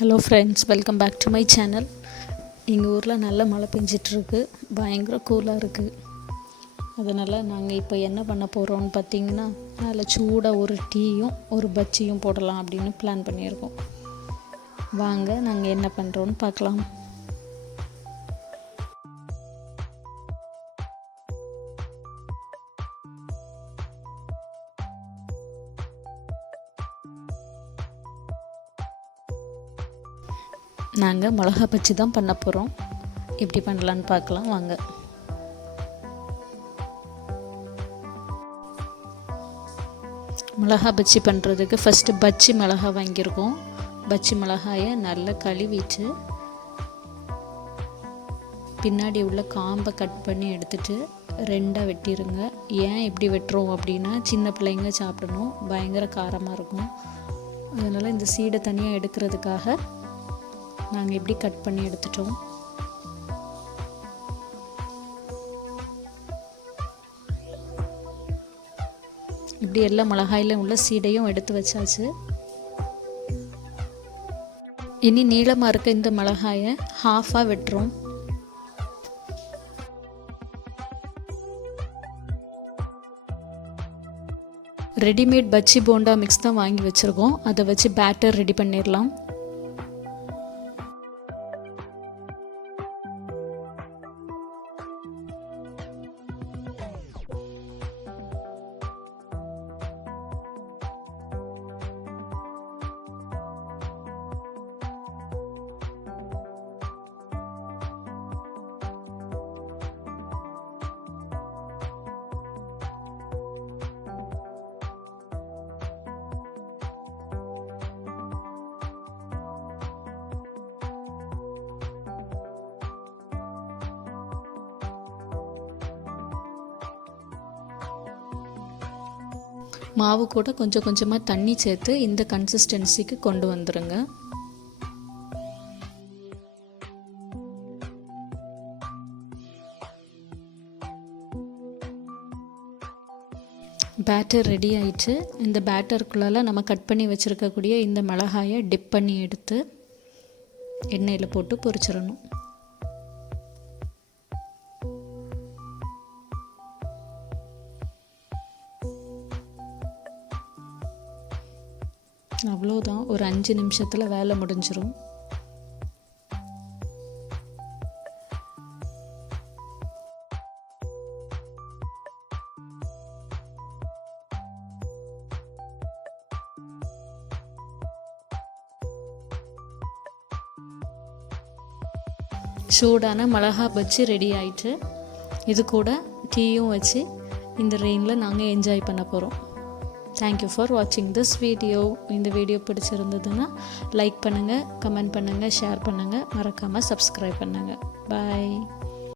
Hello friends, welcome back to my channel. எங்கள் ஊரில் நல்ல மழை பெஞ்சிட்ருக்கு, பயங்கர கூலாக இருக்குது. அதனால் நாங்கள் இப்போ என்ன பண்ண போகிறோம்னு பார்த்திங்கன்னா, அதில் சூடாக ஒரு டீயும் ஒரு பஜ்ஜியும் போடலாம் அப்படின்னு பிளான் பண்ணியிருக்கோம். வாங்க நாங்கள் என்ன பண்ணுறோன்னு பார்க்கலாம். நாங்கள் மிளகா பஜ்ஜி தான் பண்ண போகிறோம். எப்படி பண்ணலான்னு பார்க்கலாம் வாங்க. மிளகா பஜ்ஜி பண்ணுறதுக்கு ஃபஸ்ட்டு பஜ்ஜி மிளகா வாங்கியிருக்கோம். பஜ்ஜி மிளகாயை நல்லா கழுவிட்டு பின்னாடி உள்ள காம்பை கட் பண்ணி எடுத்துகிட்டு ரெண்டாக வெட்டிடுங்க. ஏன் இப்படி வெட்டுறோம் அப்படின்னா, சின்ன பிள்ளைங்க சாப்பிடணும், பயங்கர காரமாக இருக்கும். அதனால் இந்த சீடை தனியாக எடுக்கிறதுக்காக நாங்கள் இப்படி கட் பண்ணி எடுத்துட்டோம். இப்படி எல்லா மிளகாயில உள்ள சீடையும் எடுத்து வச்சாச்சு. இனி நீளமாக இருக்க இந்த மிளகாயை ஹாஃபாக வெட்டுறோம். ரெடிமேட் பஜ்ஜி போண்டா மிக்ஸ் தான் வாங்கி வச்சுருக்கோம். அதை வச்சு பேட்டர் ரெடி பண்ணிடலாம். மாவு கூட கொஞ்சம் கொஞ்சமாக தண்ணி சேர்த்து இந்த கன்சிஸ்டன்சிக்கு கொண்டு வந்துடுங்க. பேட்டர் ரெடி ஆயிடுச்சு. இந்த பேட்டருக்குள்ளால நம்ம கட் பண்ணி வச்சுருக்கக்கூடிய இந்த மிளகாயை டிப் பண்ணி எடுத்து எண்ணெயில் போட்டு பொரிச்சிடணும். அவ்வளோதான், ஒரு 5 நிமிஷத்தில் வேலை முடிஞ்சிடும். சூடான மிளகா பஜ்ஜி ரெடி ஆயிட்டு, இது கூட டீயும் வச்சு இந்த ரெயினில் நாங்கள் என்ஜாய் பண்ண போகிறோம். தேங்க்யூ ஃபார் வாட்சிங் திஸ் வீடியோ. இந்த வீடியோ பிடிச்சிருந்ததுன்னா லைக் பண்ணுங்கள், கமெண்ட் பண்ணுங்கள், ஷேர் பண்ணுங்கள், மறக்காமல் சப்ஸ்கிரைப் பண்ணுங்கள். பாய்.